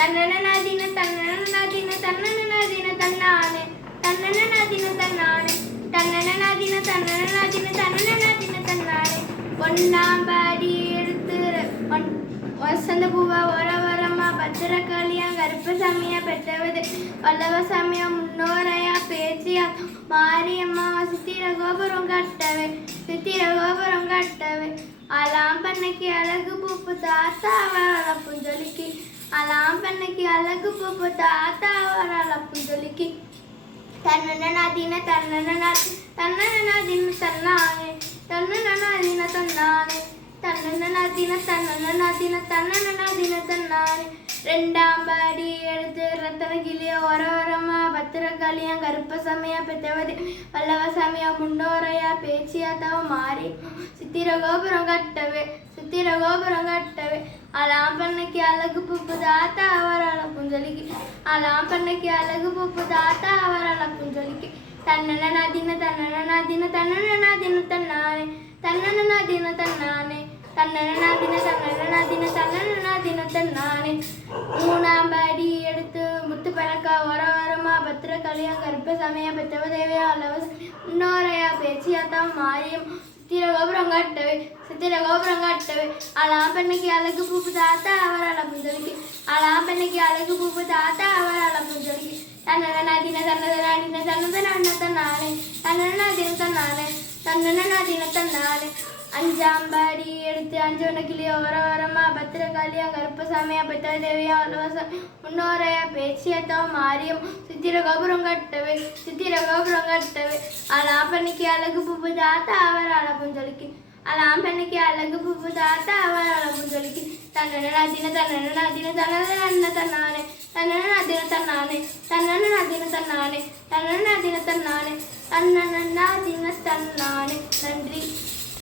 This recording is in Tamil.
தன்னனதின தன்னனதின தன்னனதின தன்னானே தன்னனதின தன்னானே தன்னனதின தன்னனதின தன்னனதின தன்னானே பொன்னாம்பாடி எடுத்து வசந்த பூவா ஓரவரமா பத்திரக்காளியா கருப்பசாமியா பெற்றவது வல்லவசாமியா முன்னோரையா பேச்சியா மாரியம்மா சித்திர கோபுரம் கட்டவே அலாம் பண்ணைக்கு அழகு பூப்பு தாத்தா வராள புஞ்சொலிக்கு அலாம் பண்ணைக்கு அழகு பூப்பு தாத்தா வராள புஞ்சொலிக்கு தன்னனதின தன்னனதின தன்னனதின தன்னானே தன்னனதின தன்னானே தன்னனதின தன்னனதின தன்னனதின தன்னானே ரெண்டாம் பாடி எடுத்து ரத்தனகிளிய ஓரமா பத்திரகாளியா கருப்பசாமியா பெற்றவது வல்லவசாமியா முன்னோரையா பேச்சியா தவ மாறி சித்திர கோபுரம் கட்டவே அலாம் பண்ணைக்கு அழகு பூப்பு தாத்தா அவராள புஞ்சொலிக்கு அலாம் பண்ணைக்கு அழகு பூப்பு தாத்தா அவராள புஞ்சொலிக்கு தன்னனதின தன்னனதின தன்னனதின தன்னானே தன்னனதின தன்னானே தன்னனதின தன்னனதின தன்னனதின தன்னானே மூணாம் பாடி எடுத்து முத்து பழக்கா ஓரமா பத்திரகாளியா கருப்பசாமியா பெற்றவ தேவையா அளவு முன்னோரையா பேச்சியாத்தான் மாரியம் சித்திர கோபுரம் கட்டவே அலாம் பெண்ணைக்கு அழகு பூப்பு தாத்தா அவராள புஞ்சொலிக்கு அலாம் பெண்ணைக்கு அழகு பூப்பு தாத்தா அவராள புஞ்சொலிக்கு தன்னனதின தன்னதனாடின தன்னதனாடின தன்னானே தன்னனதின தன்னானே தன்னனதின தன்னானே அஞ்சாம் பாடி எடுத்து அஞ்சோன கிளியோ ஓரமா பத்திரகாளியா கருப்பசாமியா பெற்ற தேவியா வல்லவசாமி முன்னோரையா பேச்சியத்தோ மாரியம் சித்திர கோபுரம் கட்டவே அலாம் பெண்ணைக்கு அழகு பூப்பு தாத்தா அவராள புஞ்சொலிக்கு அலாம் பெண்ணைக்கு அழகு பூப்பு தாத்தா அவராள புஞ்சொலிக்கு தன்னனதின தன்னனதின தன்னதனாடின தன்னானே தன்னனதின தன்னானே தன்னனதின தன்னானே தன்னனதின தன்னானே தன்னனதின தன்னானே. நன்றி.